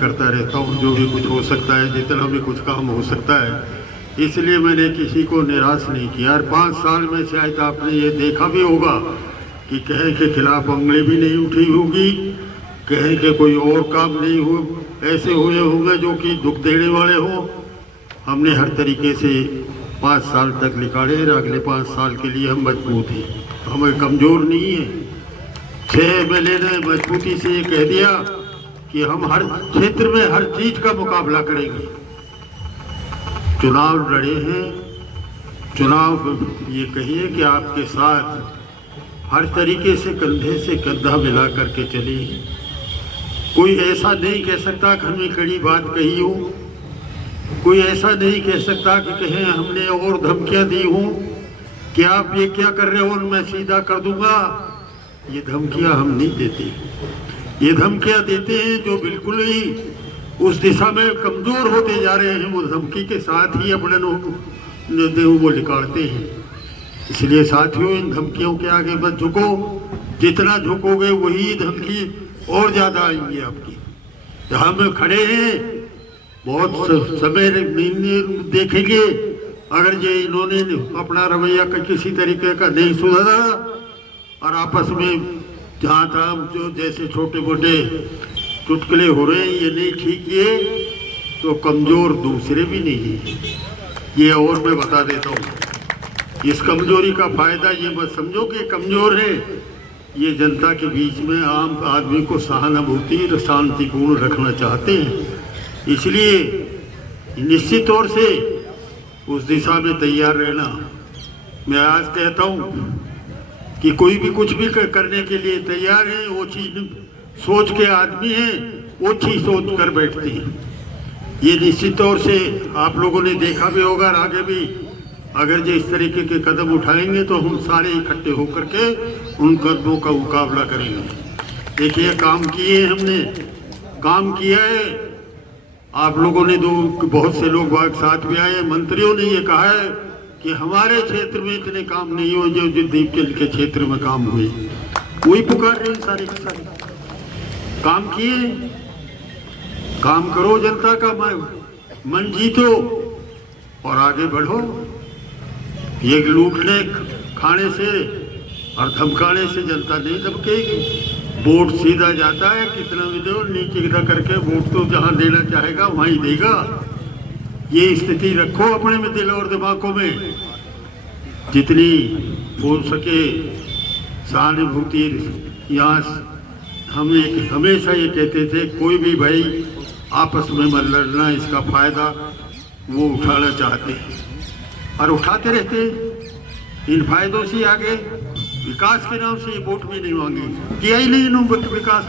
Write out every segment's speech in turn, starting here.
करता रहता हूँ, जो भी कुछ हो सकता है, जितना भी कुछ काम हो सकता है, इसलिए मैंने किसी को निराश नहीं किया। और 5 साल में शायद आपने ये देखा भी होगा कि कहीं के खिलाफ उंगली भी नहीं उठी होगी, कहीं के कोई और काम नहीं हो ऐसे हुए होंगे जो कि दुख देने वाले हो। हमने हर तरीके से 5 साल तक निकाले और अगले 5 साल के लिए हम मजबूत हैं, हमें कमज़ोर नहीं है। 6 MLA ने मजबूती से ये कह दिया कि हम हर क्षेत्र में हर चीज का मुकाबला करेंगे। चुनाव लड़े हैं, चुनाव ये कहिए कि आपके साथ हर तरीके से कंधे से कंधा मिला करके चले। कोई ऐसा नहीं कह सकता कि हमें कड़ी बात कही हो, कोई ऐसा नहीं कह सकता कि कहें हमने और धमकियां दी हो कि आप ये क्या कर रहे हो और मैं सीधा कर दूंगा। ये धमकियां हम नहीं देते, ये धमकियां देते हैं जो बिल्कुल ही उस दिशा में कमजोर होते जा रहे हैं, वो धमकी के साथ ही अपने वो निकालते हैं। इसलिए साथियों, इन धमकियों के आगे मत झुको, जितना झुकोगे वही धमकी और ज्यादा आएंगी आपकी। जहाँ में खड़े हैं बहुत समय देखेंगे, अगर ये इन्होंने अपना रवैया का किसी तरीके का नहीं सुधारा और आपस में जहाँ तहाँ जो जैसे छोटे मोटे चुटकुले हो रहे हैं ये नहीं ठीक किए तो कमज़ोर दूसरे भी नहीं है। ये और मैं बता देता हूँ, इस कमजोरी का फायदा ये मत समझो कि कमज़ोर है, ये जनता के बीच में आम आदमी को सहानुभूति और शांतिपूर्ण रखना चाहते हैं। इसलिए निश्चित तौर से उस दिशा में तैयार रहना। मैं आज कहता हूँ कि कोई भी कुछ भी करने के लिए तैयार है, वो चीज सोच के आदमी है, वो चीज सोच कर बैठते हैं। ये निश्चित तौर से आप लोगों ने देखा भी होगा, और आगे भी अगर जो इस तरीके के कदम उठाएंगे तो हम सारे इकट्ठे होकर के उन कदमों का मुकाबला करेंगे। देखिए, काम किए हमने, काम किया है। आप लोगों ने बहुत से लोग साथ भी आए, मंत्रियों ने ये कहा है कि हमारे क्षेत्र में इतने काम नहीं हुए जो दीप के क्षेत्र में काम हुए। वही पुकार रहे हैं सारे के सारे। काम किए, काम करो, जनता का मन जीतो और आगे बढ़ो। ये लूटने खाने से और धमकाने से जनता नहीं धमकेगी। वोट सीधा जाता है, कितना भी दो, नीचे गिरा करके वोट तो जहां देना चाहेगा वहीं देगा। ये स्थिति रखो अपने में, दिल और दिमागों में। जितनी हो सके सहानुभूति। यहाँ हम हमेशा ये कहते थे, कोई भी भाई आपस में मत लड़ना, इसका फायदा वो उठाना चाहते हैं और उठाते रहते हैं। इन फायदों से आगे विकास के नाम से ये वोट भी नहीं मांगे, किया ही नहीं इन्होंने विकास।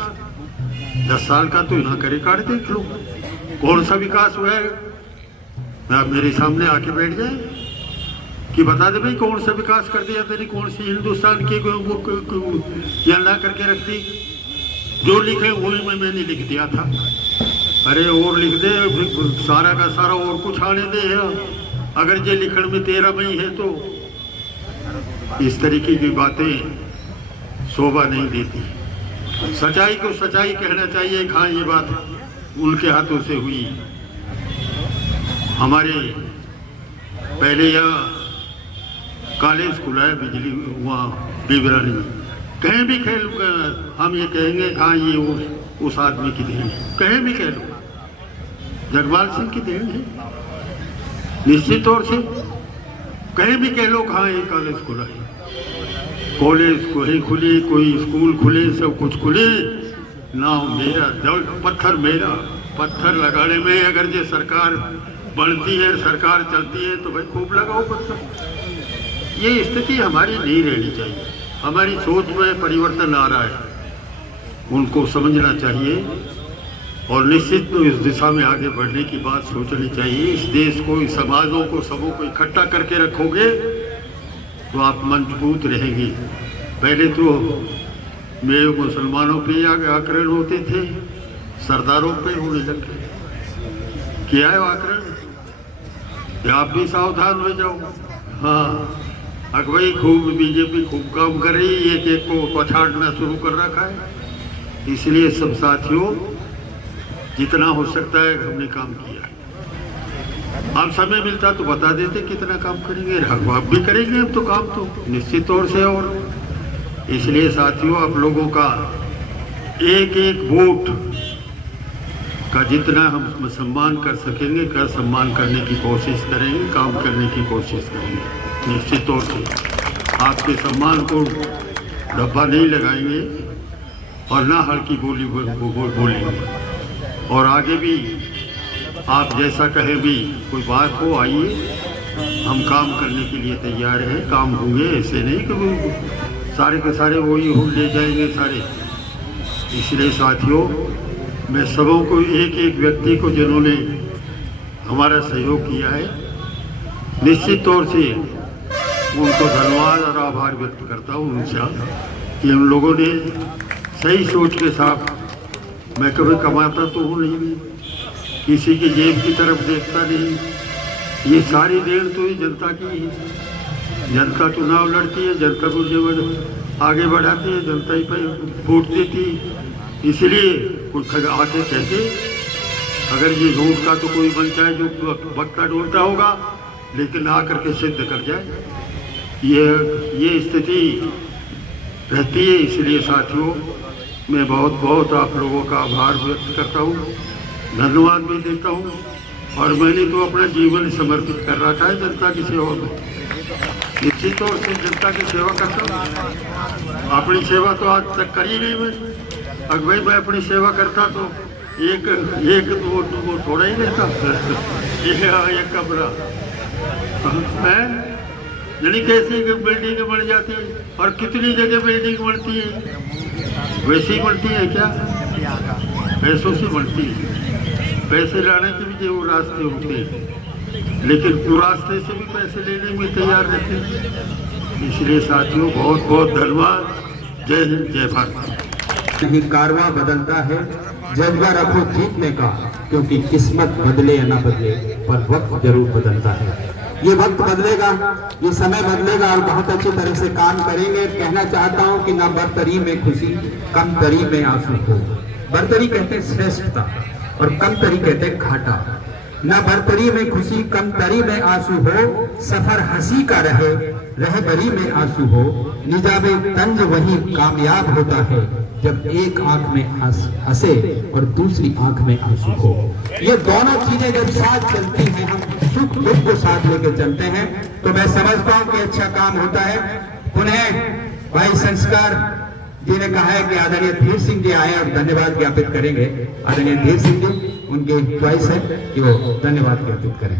10 साल का तो यहाँ का रिकॉर्ड देख लो, कौन सा विकास हुआ है। आप मेरे सामने आके बैठ जाए कि बता दे भाई कौन सा विकास कर दिया तेरी, कौन सी हिंदुस्तान की यहाँ ला करके रख दी। जो लिखे वही मैंने लिख दिया था। अरे और लिख दे, सारा का सारा और कुछ आने दे। अगर ये लिखण में तेरा में ही है तो इस तरीके की बातें शोभा नहीं देती। सच्चाई को सच्चाई कहना चाहिए। हाँ, ये बात उनके हाथों से हुई। हमारे पहले यहाँ कॉलेज खुला है बिजली वहाँ बिबरानी में, कहीं भी खेल हम ये कहेंगे हाँ ये उस आदमी की देन है, कहीं भी कह लो जगपाल सिंह की देन है। निश्चित तौर से कहीं भी कह लो हाँ ये कॉलेज खुला है, कॉलेज कोई खुले, कोई स्कूल खुले, सब कुछ खुले, नाव मेरा, जल पत्थर मेरा। पत्थर लगाने में अगर ये सरकार बढ़ती है, सरकार चलती है, तो भाई खूब लगाओ पत्थर। ये स्थिति हमारी नहीं रहनी चाहिए। हमारी सोच में परिवर्तन आ रहा है, उनको समझना चाहिए और निश्चित तो इस दिशा में आगे बढ़ने की बात सोचनी चाहिए। इस देश को, इस समाजों को, सबों को इकट्ठा करके रखोगे तो आप मजबूत रहेंगे। पहले तो मेरे मुसलमानों पे आक्रमण होते थे, सरदारों पे होने लगे। क्या है आक्रमण? आप भी सावधान हो जाओ। हाँ, अगुवाई खूब बीजेपी खूब काम कर रही है, एक को पछाड़ना शुरू कर रखा है। इसलिए सब साथियों, जितना हो सकता है हमने काम किया। अब समय मिलता तो बता देते कितना काम करेंगे, अब भी करेंगे हम तो काम तो निश्चित तौर से। और इसलिए साथियों, आप लोगों का एक एक वोट का जितना हम सम्मान कर सकेंगे कर सम्मान करने की कोशिश करेंगे, काम करने की कोशिश करेंगे। निश्चित तौर से आपके सम्मान को डब्बा नहीं लगाएंगे और ना हल्की बोली बोलेंगे। और आगे भी आप जैसा कहें भी कोई बात हो, आइए, हम काम करने के लिए तैयार हैं। काम होंगे, ऐसे नहीं कि वो सारे के सारे वही हो ले जाएंगे सारे। इसलिए साथियों, मैं सबों को, एक एक व्यक्ति को जिन्होंने हमारा सहयोग किया है, निश्चित तौर से उनको धन्यवाद और आभार व्यक्त करता हूँ उनसे कि उन लोगों ने सही सोच के साथ, मैं कभी कमाता तो हूँ नहीं, किसी की जेब की तरफ देखता नहीं, ये सारी देन तो ही जनता की है। जनता चुनाव लड़ती है, जनता को जब आगे बढ़ाती है, जनता ही पर वोट देती है। इसलिए कुछ आके कहते, अगर ये झूठ का तो कोई बन जाए जो बक्का ढूंढता होगा, लेकिन आकर के सिद्ध कर जाए, ये स्थिति रहती है। इसलिए साथियों, मैं बहुत बहुत आप लोगों का आभार व्यक्त करता हूँ, धन्यवाद भी देता हूँ। और मैंने तो अपना जीवन समर्पित कर रखा है जनता की सेवा में। निश्चित तौर से जनता की सेवा करता हूँ। अपनी सेवा तो आज तक करी नहीं मैं। अगर भाई मैं अपनी सेवा करता तो एक वो थोड़ा ही रहता एक कमरा है, यानी कैसी बिल्डिंग बन जाती है और कितनी जगह बिल्डिंग बनती है, वैसी बनती है क्या? पैसों से बनती है। पैसे लाने के भी जो रास्ते होते हैं, लेकिन वो रास्ते से भी पैसे लेने में तैयार रहते हैं। इसलिए साथियों, बहुत बहुत धन्यवाद। जय हिंद, जय भारत। नहीं कारवां बदलता है, जज्बा रखो जीतने का, क्योंकि किस्मत बदले या ना बदले पर वक्त जरूर बदलता है। ये वक्त बदलेगा, ये समय बदलेगा और बहुत अच्छी तरह से काम करेंगे। कहना चाहता हूँ कि ना बरतरी में खुशी, कमतरी में आंसू हो। बरतरी कहते हैं श्रेष्ठता और कमतरी कहते हैं घाटा। न बरतरी में खुशी, कमतरी में आंसू हो, सफर हंसी का रहे, रहबरी में आंसू हो। निजाबे तंज वही कामयाब होता है, जब एक आंख में हंसे और दूसरी आंख में आंसू हो। ये दोनों चीजें जब साथ चलती हैं, हम सुख दुख को साथ लेकर चलते हैं, तो मैं समझता हूँ कि अच्छा काम होता है। पुनः भाई संस्कार जी ने कहा है कि आदरणीय धीर सिंह जी आए और धन्यवाद ज्ञापित करेंगे। आदरणीय धीर सिंह जी, उनकी च्वाइस है कि वो धन्यवाद ज्ञापित करें।